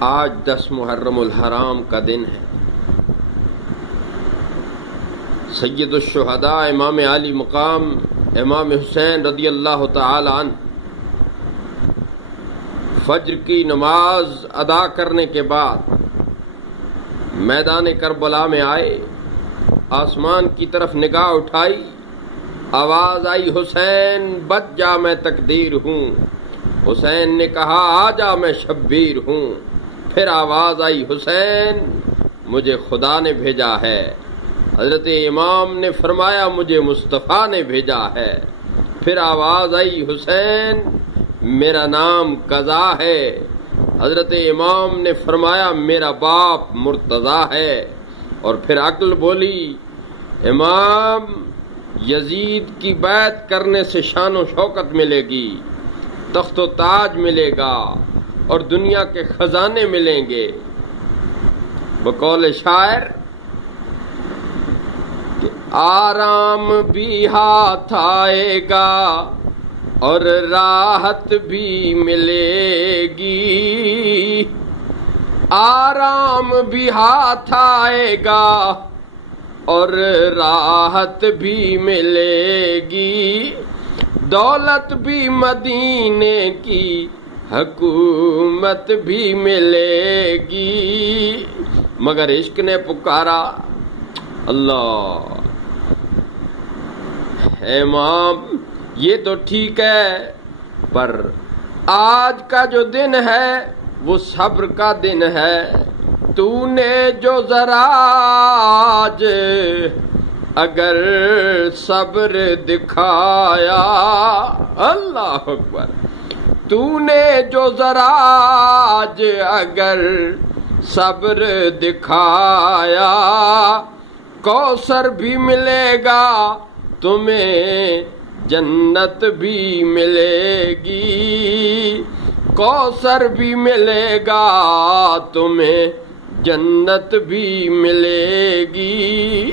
آج 10 محرم الحرام کا دن ہے۔ سید الشہداء امام عالی مقام امام حسین رضی اللہ تعالی عنہ فجر کی نماز ادا کرنے کے بعد میدان کربلا میں آئے، آسمان کی طرف نگاہ اٹھائی، آواز آئی حسین بچ جا میں تقدیر ہوں۔ حسین نے کہا آ جا میں شبیر ہوں۔ پھر آواز آئی حسین مجھے خدا نے بھیجا ہے۔ حضرت امام نے فرمایا مجھے مصطفیٰ نے بھیجا ہے۔ پھر آواز آئی حسین میرا نام قضا ہے۔ حضرت امام نے فرمایا میرا باپ مرتضیٰ ہے۔ اور پھر عقل بولی امام یزید کی بیعت کرنے سے شان و شوکت ملے گی، تخت و تاج ملے گا اور دنیا کے خزانے ملیں گے۔ بقول شاعر کہ آرام بھی ہاتھ آئے گا اور راحت بھی ملے گی، آرام بھی ہاتھ آئے گا اور راحت بھی ملے گی، دولت بھی مدینے کی حکومت بھی ملے گی۔ مگر عشق نے پکارا اللہ امام یہ تو ٹھیک ہے، پر آج کا جو دن ہے وہ صبر کا دن ہے۔ تو نے جو ذرا آج اگر صبر دکھایا، اللہ اکبر، تو نے جو ذرا آج اگر صبر دکھایا، کوثر بھی ملے گا تمہیں جنت بھی ملے گی، کوثر بھی ملے گا تمہیں جنت بھی ملے گی۔